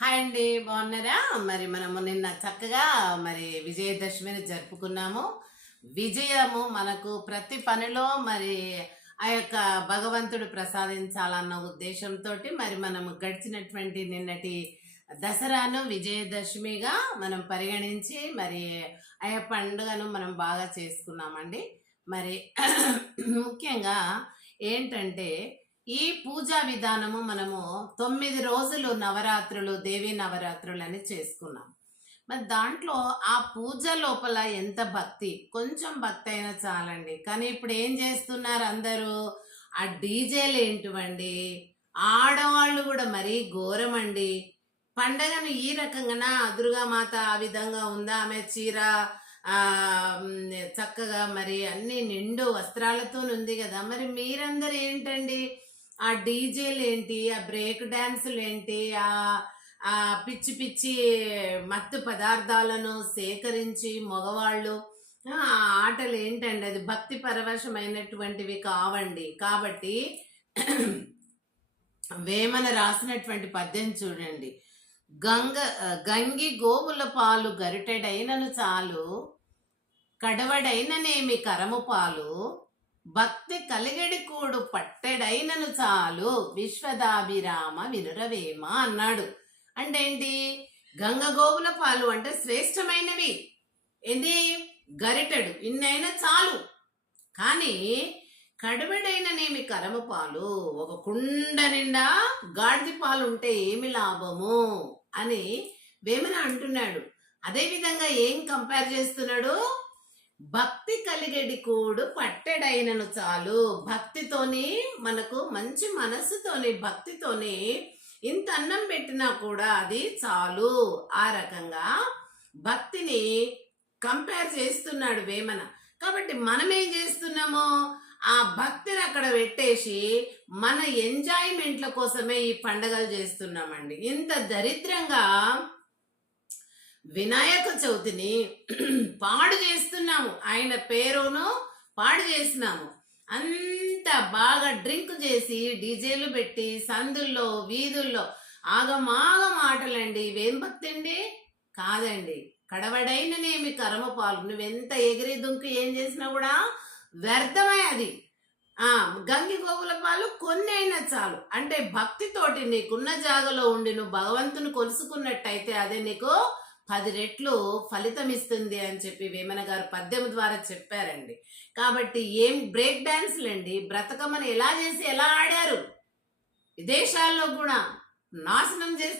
Hi అండి, బాగున్నారా? మరి మనము నిన్న చక్కగా విజయదశమిని జరుపుకున్నాము. విజయము మనకు ప్రతి పనిలో ఆ యొక్క భగవంతుడు ప్రసాదించాలన్న ఉద్దేశంతో మనము గడిచినటువంటి నిన్నటి దసరాను విజయదశమిగా మనం పరిగణించి ఆ పండుగను మనం బాగా చేసుకున్నామండి. మరి ముఖ్యంగా ఏంటంటే ఈ పూజా విధానము మనము 9 రోజులు నవరాత్రులు, దేవీ నవరాత్రులు అని చేసుకున్నాం. మరి దాంట్లో ఆ పూజ లోపల ఎంత భక్తి, కొంచెం భక్తి అయినా చాలండి. కానీ ఇప్పుడు ఏం చేస్తున్నారు అందరూ? ఆ డీజేలు ఏంటివండి, ఆడవాళ్ళు కూడా మరీ ఘోరం అండి. పండగను ఈ రకంగా దుర్గామాత ఆ విధంగా ఉందా, ఆమె చీర ఆ చక్కగా అన్ని నిండు వస్త్రాలతో ఉంది కదా, మరి మీరందరూ ఏంటండి? ఆ డీజేలు ఏంటి, ఆ బ్రేక్ డాన్సులు ఏంటి, ఆ పిచ్చి పిచ్చి మత్తు పదార్థాలను సేకరించి మగవాళ్ళు ఆ ఆటలు ఏంటండి? అది భక్తి పరవశమైనటువంటివి కావండి. కాబట్టి వేమన రాసినటువంటి పద్యం చూడండి. గంగి గోవుల పాలు గరిటెడైనను చాలు, కడవడైననేమి కరము పాలు, భక్తి కలిగడి కూడు పట్టెడైనను చాలు, విశ్వదాభిరామ వినురవేమ అన్నాడు. అంటే ఏంటి? గంగ గోవుల పాలు అంటే శ్రేష్టమైనవి. ఏంటి? గరిటెడు ఇన్నైనా చాలు. కానీ కడవడైననేమి కరము పాలు, ఒక కుండ నిండా గాడిది పాలు ఉంటే ఏమి లాభము అని వేమన అంటున్నాడు. అదేవిధంగా ఏం కంపేర్ చేస్తున్నాడు? భక్తి కలిగడి కూడు పట్టెడైనను చాలు. భక్తితోని, మనకు మంచి మనస్సుతోని, భక్తితోని ఇంత అన్నం పెట్టినా కూడా అది చాలు. ఆ రకంగా భక్తిని కంపేర్ చేస్తున్నాడు వేమన. కాబట్టి మనం ఏం చేస్తున్నామో ఆ భక్తిని అక్కడ పెట్టేసి మన ఎంజాయ్మెంట్ల కోసమే ఈ పండగలు చేస్తున్నామండి. ఇంత దరిద్రంగా వినాయక చవితిని పాడు చేస్తున్నాము, ఆయన పేరును పాడు చేసినాము. అంత బాగా డ్రింక్ చేసి డీజేలు పెట్టి సందుల్లో వీధుల్లో ఆగమాగం ఆటలండి. ఇవేం భక్తి అండి? కాదండి. కడవడైననేమి కరమ పాలు, నువ్వెంత ఎగిరి దుంకి ఏం చేసినా కూడా వ్యర్థమే అది. గంగి గోవుల పాలు కొన్ని అయినా చాలు. అంటే భక్తితోటి నీకున్న జాగలో ఉండి నువ్వు భగవంతుని కొలుసుకున్నట్టయితే అదే నీకు 10 రెట్లు ఫలితం ఇస్తుంది అని చెప్పి వేమన గారు పద్యం ద్వారా చెప్పారండి. కాబట్టి ఏం బ్రేక్ డాన్స్లు అండి, బ్రతకమని ఎలా చేసి ఎలా ఆడారు, విదేశాల్లో కూడా నాశనం చేసి